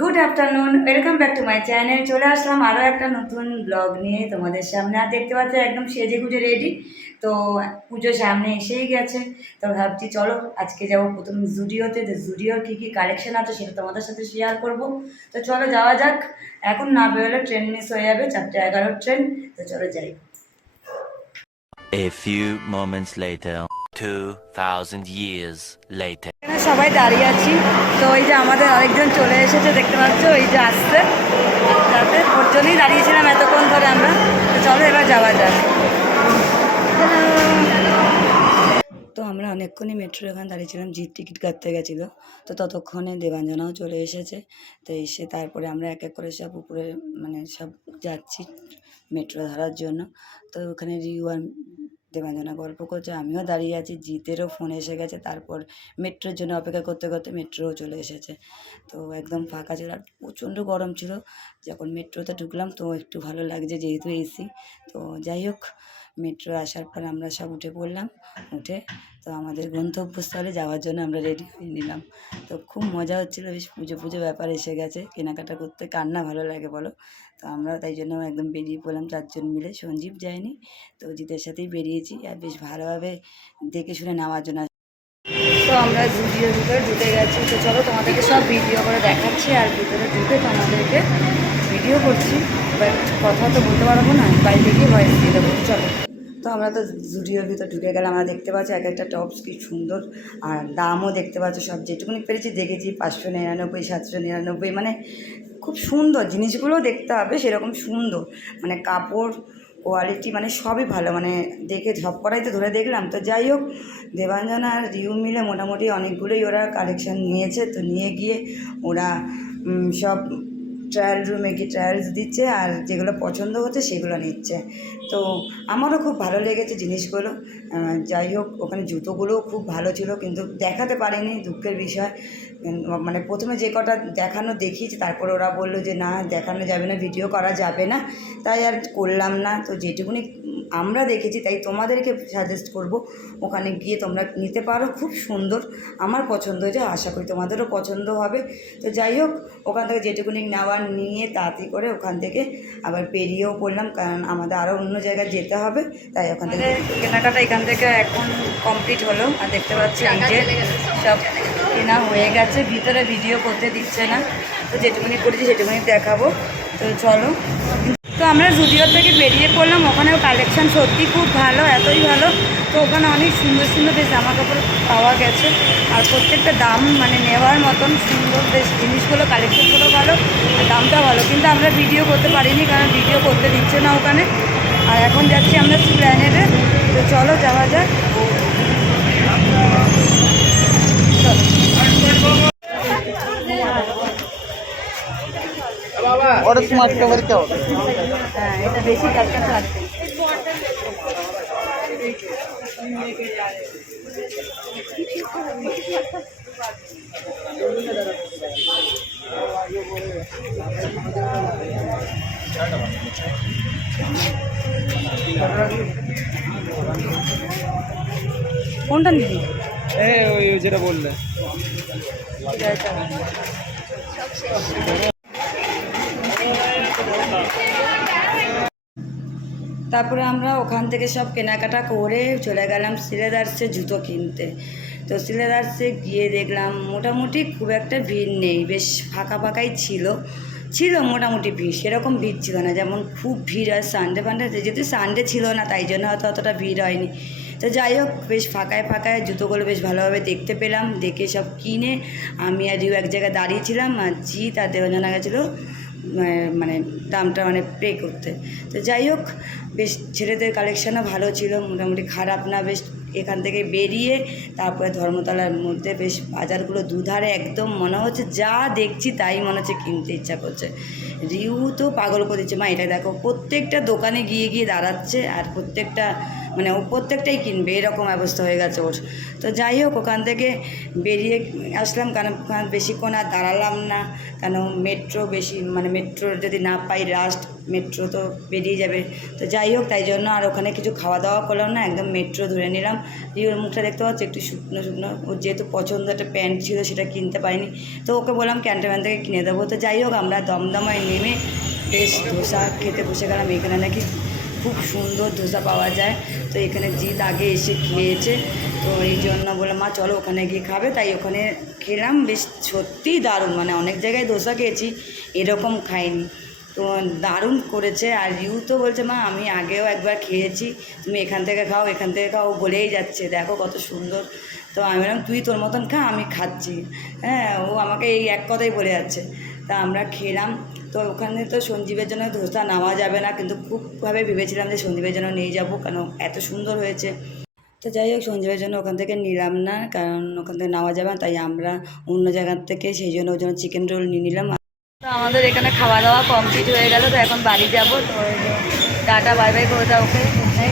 Good afternoon, welcome back to my channel. চলে আসলাম আরও একটা নতুন ব্লগ নিয়ে তোমাদের সামনে। আর দেখতে পাচ্ছ একদম সেজে গুজে রেডি। তো পুজো সামনে এসেই গেছে, তো ভাবছি চলো আজকে যাবো প্রথম জুডিওতে। তো জুডিওর কী কী কালেকশন আছে সেটা তোমাদের সাথে শেয়ার করব। তো চলো যাওয়া যাক। এখন না বেরোলে ট্রেন মিস হয়ে যাবে, 4:11 ট্রেন। তো চলো যাই। A few moments later, 2000 years later. এখানে সবাই দাঁড়িয়ে আছি। তো ওই যে আমাদের আরেকজন চলে এসেছে, দেখতে পাচ্ছ ওই যে আসছে, তাতে ওর জন্যই দাঁড়িয়েছিলাম এতক্ষণ ধরে আমরা। তো চলো এবার যাওয়া যাক। তো আমরা অনেকক্ষণই মেট্রো এখানে দাঁড়িয়েছিলাম, জিৎ টিকিট কাটতে গেছিলো। তো ততক্ষণে দেবাঞ্জনাও চলে এসেছে। তো এসে তারপরে আমরা এক এক করে সব উপরে সব যাচ্ছি মেট্রো ধরার জন্য। তো ওখানে রিউ আর দেবাঞ্জনা গল্প করছে, আমিও দাঁড়িয়ে আছি। জিতেরও ফোন এসে গেছে। তারপর মেট্রোর জন্য অপেক্ষা করতে করতে মেট্রোও চলে এসেছে। তো একদম ফাঁকা ছিল, আর প্রচণ্ড গরম ছিল। যখন মেট্রোতে ঢুকলাম তো একটু ভালো লাগছে যেহেতু এসি। তো যাই হোক, মেট্রো আসার পর আমরা সব উঠে পড়লাম। উঠে তো আমাদের গন্তব্যস্থলে যাওয়ার জন্য আমরা রেডি হয়ে নিলাম। তো খুব মজা হচ্ছিলো, বেশ পুজো পুজো ব্যাপার এসে গেছে। কেনাকাটা করতে কার না ভালো লাগে বলো। তো আমরা তাই জন্য একদম বেরিয়ে পড়লাম 4জন মিলে। সঞ্জীব যায়নি, তো জিতের সাথেই বেরিয়েছি। আর বেশ ভালোভাবে দেখে শুনে নেওয়ার জন্য। তো আমরা জুডিওর ভিতরে ঢুকে গেছি। তো চলো তোমাদেরকে সব ভিডিও করে দেখাচ্ছি। আর ভিতরে ঢুকে তোমাদেরকে ভিডিও করছি, বাট কথা তো বলতে পারবো না, বাইরে গিয়ে ভয়েস দিয়ে দেবো। চলো। তো আমরা তো জুডিওর ভিতর ঢুকে গেলাম। আমরা দেখতে পাচ্ছি এক একটা টপস কি সুন্দর, আর দামও দেখতে পাচ্ছ। সব যেটুকুনি পেরেছি দেখেছি, 599, 799, খুব সুন্দর জিনিসগুলোও দেখতে হবে সেরকম সুন্দর। কাপড় কোয়ালিটি সবই ভালো, দেখে ঝপ করাই তো ধরে দেখলাম। তো যাই হোক, দেবাঞ্জনা আর রিউ মিলে মোটামুটি অনেকগুলোই ওরা কালেকশান নিয়েছে। তো নিয়ে গিয়ে ওরা সব ট্রায়াল রুমে গিয়ে ট্রায়ালস দিচ্ছে, আর যেগুলো পছন্দ হচ্ছে সেগুলো নিচ্ছে। তো আমারও খুব ভালো লেগেছে জিনিসগুলো। যাই হোক, ওখানে জুতোগুলোও খুব ভালো ছিল, কিন্তু দেখাতে পারিনি, দুঃখের বিষয়। প্রথমে যে কটা দেখানো দেখিয়েছি, তারপর ওরা বললো যে না দেখানো যাবে না, ভিডিও করা যাবে না, তাই আর করলাম না। তো যেটুকুনি আমরা দেখেছি তাই তোমাদেরকে সাজেস্ট করব, ওখানে গিয়ে তোমরা নিতে পারো। খুব সুন্দর, আমার পছন্দ হয়েছে, আশা করি তোমাদেরও পছন্দ হবে। তো যাই হোক, ওখান থেকে যেটুকুনি নেওয়ার নিয়ে তাড়াতাড়ি করে ওখান থেকে আবার বেরিয়েও পড়লাম, কারণ আমাদের আরও অন্য জায়গায় যেতে হবে। তাই ওখান থেকে কেনাকাটা এখান থেকে এখন কমপ্লিট হলো। আর দেখতে পাচ্ছি এই যে সব কেনা হয়ে গেছে। ভিতরে ভিডিও করতে দিচ্ছে না, তো যেটুকুনি করেছি সেটুকুনি দেখাবো। তো চলো। তো আমরা জুডিও থেকে বেরিয়ে পড়লাম। ওখানেও কালেকশান সত্যি খুব ভালো, এতই ভালো। তো ওখানে অনেক সুন্দর সুন্দর বেশ জামা কাপড় পাওয়া গেছে, আর প্রত্যেকটা দাম নেওয়ার মতন সুন্দর। বেশ জিনিসগুলো কালেকশানগুলো ভালো, আর দামটা ভালো। কিন্তু আমরা ভিডিও করতে পারিনি, কারণ ভিডিও করতে দিচ্ছে না ওখানে। আর এখন যাচ্ছি আমরা প্ল্যানেটে। তো চলো যাওয়া যাক। और स्मार्ट कवर क्या होता है? হ্যাঁ, এটা বেশি কাজটা থাকবে। কোনটা নিবি? ওই যেটা বললে। তারপরে আমরা ওখান থেকে সব কেনাকাটা করে চলে গেলাম সিলেদার্সে জুতো কিনতে। তো সিলেদার্সে গিয়ে দেখলাম মোটামুটি খুব একটা ভিড় নেই, বেশ ফাঁকা ফাঁকাই ছিল মোটামুটি ভিড়, সেরকম ভিড় ছিল না যেমন খুব ভিড় হয় সানডে ফান্ডে। যেহেতু সানডে ছিল না তাই জন্য হয়তো অতটা ভিড় হয়নি। তো যাই হোক, বেশ ফাঁকায় ফাঁকায় জুতোগুলো বেশ ভালোভাবে দেখতে পেলাম। দেখে সব কিনে আমি আর রিউ এক জায়গায় দাঁড়িয়েছিলাম, আর জিৎ আর দেবঞ্জনা গেছিলো দামটা পে করতে। তো যাই হোক, বেশ ছেলেদের কালেকশানও ভালো ছিল, মোটামুটি খারাপ না। বেশ এখান থেকে বেরিয়ে তারপরে ধর্মতলার মধ্যে বেশ বাজারগুলো দুধারে একদম মনে হচ্ছে যা দেখছি তাই মনে হচ্ছে কিনতে ইচ্ছা করছে। রিউ তো পাগল করে দিচ্ছে, মা এটা দেখো। প্রত্যেকটা দোকানে গিয়ে গিয়ে দাঁড়াচ্ছে, আর প্রত্যেকটা মানে ও প্রত্যেকটাই কিনবে, এরকম অবস্থা হয়ে গেছে ওর। তো যাই হোক, ওখান থেকে বেরিয়ে আসলাম, কারণ ওখানে বেশিক্ষণ আর দাঁড়ালাম না, কেন মেট্রো বেশি মানে মেট্রো যদি না পাই লাস্ট মেট্রো তো বেরিয়ে যাবে। তো যাই হোক, তাই জন্য আর ওখানে কিছু খাওয়া দাওয়া করলাম না, একদম মেট্রো ধরে নিলাম। রিওর মুখটা দেখতে পাচ্ছি একটু শুকনো শুকনো, ওর যেহেতু পছন্দ একটা প্যান্ট ছিল সেটা কিনতে পারিনি, তো ওকে বললাম ক্যান্টনমেন্ট থেকে কিনে দেবো। তো যাই হোক, আমরা দমদমায় নেমে বেশ ধোসা খেতে বসে গেলাম। এখানে নাকি খুব সুন্দর ধোসা পাওয়া যায়, তো এখানে জিৎ আগে এসে খেয়েছে, তো এই জন্য বললাম মা চলো ওখানে গিয়ে খাবে, তাই ওখানে খেলাম। বেশ সত্যিই দারুণ, মানে অনেক জায়গায় ধোসা খেয়েছি, এরকম খাইনি, তো দারুণ করেছে। আর রিউ তো বলছে মা আমি আগেও একবার খেয়েছি, তুমি এখান থেকে খাও এখান থেকে খাও, ও বলেই যাচ্ছে দেখো কত সুন্দর। তো আমি বললাম তুই তোর মতন খা, আমি খাচ্ছি। হ্যাঁ, ও আমাকে এই এক কথাই বলে যাচ্ছে। তা আমরা খেলাম। তো ওখানে তো সঞ্জীবের জন্য ধোসা নেওয়া যাবে না, কিন্তু খুবভাবে ভেবেছিলাম যে সঞ্জীবের জন্য নিয়ে যাবো, কেন এত সুন্দর হয়েছে। তো যাই হোক, সঞ্জীবের জন্য ওখান থেকে নিলাম না, কারণ ওখান থেকে নেওয়া যাবে না, তাই আমরা অন্য জায়গার থেকে সেই জন্য ওর জন্য চিকেন রোল নিয়ে নিলাম। তো আমাদের এখানে খাওয়া দাওয়া কমপ্লিট হয়ে গেল, তো এখন বাড়ি যাব। তো টাটা বাই বাই করে দাও ওকে,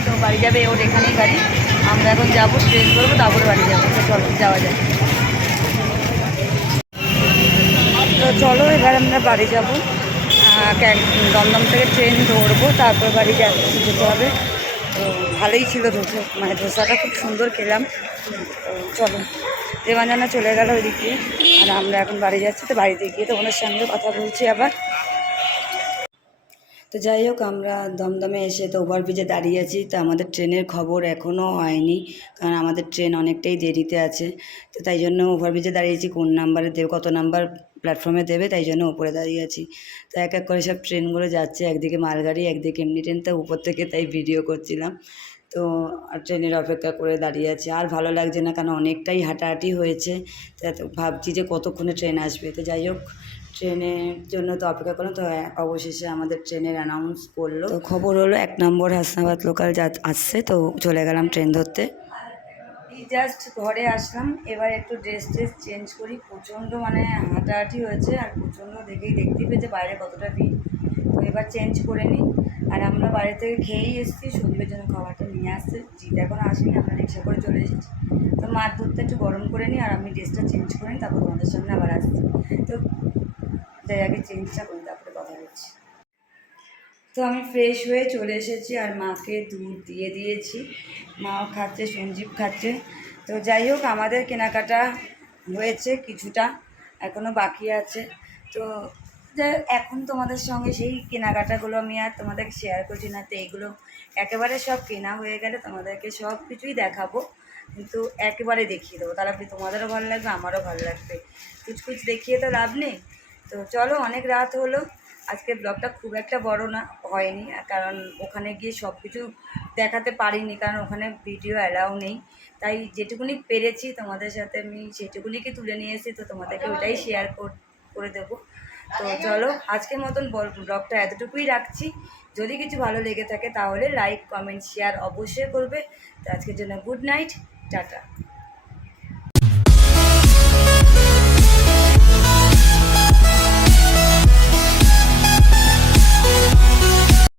তো বাড়ি যাবে ওর, এখানেই গাড়ি। আমরা এখন যাবো, ট্রেন করবো, তারপরে বাড়ি যাবো। তো চলো যাওয়া যায়। তো চলো এবার আমরা বাড়ি যাবো। দমদম থেকে ট্রেন ধরবো, তারপর বাড়ি যেতে হবে। তো ভালোই ছিল ধোসা, মানে ধোসাটা খুব সুন্দর খেলাম। তো চলো, দেবাঞ্জনা চলে গেল ওইদিকে, আর আমরা এখন বাড়ি যাচ্ছি। তো বাড়িতে গিয়ে তো ওনার সঙ্গে কথা বলছি আবার। তো যাই হোক, আমরা দমদমে এসে তো ওভারব্রিজে দাঁড়িয়ে আছি। তো আমাদের ট্রেনের খবর এখনও হয়নি, কারণ আমাদের ট্রেন অনেকটাই দেরিতে আছে। তো তাই জন্য ওভারব্রিজে দাঁড়িয়েছি, কোন নাম্বারে দেবে, কত নাম্বার প্ল্যাটফর্মে দেবে, তাই জন্য উপরে দাঁড়িয়ে আছি। তো এক এক করে সব ট্রেনগুলো যাচ্ছে, একদিকে মালগাড়ি একদিকে এমনি ট্রেন, তো উপর থেকে তাই ভিডিও করছিলাম। তো ট্রেনের অপেক্ষা করে দাঁড়িয়ে আছি, আর ভালো লাগছে না, কারণ অনেকটাই হাঁটাহাঁটি হয়েছে। তো ভাবছি যে কতক্ষণে ট্রেন আসবে। তো যাই হোক, ট্রেনের জন্য তো অপেক্ষা করলাম। তো অবশেষে আমাদের ট্রেনের অ্যানাউন্স করলো, তো খবর হলো 1 নম্বর হাসনাবাদ লোকাল আসছে। তো চলে গেলাম ট্রেন ধরতে। এই জাস্ট ঘরে আসলাম, এবার একটু ড্রেস চেঞ্জ করি। প্রচণ্ড মানে হাঁটাহাঁটি হয়েছে, আর প্রচণ্ড দেখতেই পেয়েছে বাইরে কতটা ভিড়। তো এবার চেঞ্জ করে নিই। আর আমরা বাইরে থেকে খেয়েই এসেছি, সন্ধ্যের জন্য খাবারটা নিয়ে আসছে। জিত এখন আসেনি, আমরা রিক্সা করে চলে এসেছি। তো মার দুধটা একটু গরম করে নিই, আর আমি ড্রেসটা চেঞ্জ করে নিই, তারপর তোমাদের সামনে আবার আসছি। তো যাই আগে চেঞ্জটা করি, তারপরে কথা বলছি। তো আমি ফ্রেশ হয়ে চলে এসেছি, আর মাকে দুধ দিয়ে দিয়েছি, মাও খাচ্ছে, সঞ্জীব খাচ্ছে। তো যাই হোক, আমাদের কেনাকাটা হয়েছে কিছুটা, এখনও বাকি আছে। তো এখন তোমাদের সঙ্গে সেই কেনাকাটাগুলো আমি আর তোমাদেরকে শেয়ার করছি না। তো এগুলো একেবারে সব কেনা হয়ে গেলে তোমাদেরকে সব কিছুই দেখাবো, কিন্তু একেবারে দেখিয়ে দেবো, তাহলে তোমাদেরও ভালো লাগবে আমারও ভালো লাগবে। কুচকুচ দেখিয়ে তো লাভ নেই। তো চলো, অনেক রাত হলো। আজকে ব্লগটা খুব একটা বড় না হয়নি, কারণ ওখানে গিয়ে সব কিছু দেখাতে পারিনি, কারণ ওখানে ভিডিও অ্যালাউ নেই। তাই যেটুকুনি পেরেছি তোমাদের সাথে আমি সেটুকুনিকে তুলে নিয়ে এসেছি, তো তোমাদেরকে ওটাই শেয়ার করে দেবো। তো চলো, আজকের মতন ব্লগটা এতটুকুই রাখছি। যদি কিছু ভালো লেগে থাকে তাহলে লাইক কমেন্ট শেয়ার অবশ্যই করবে। তো আজকের জন্য গুড নাইট, টাটা।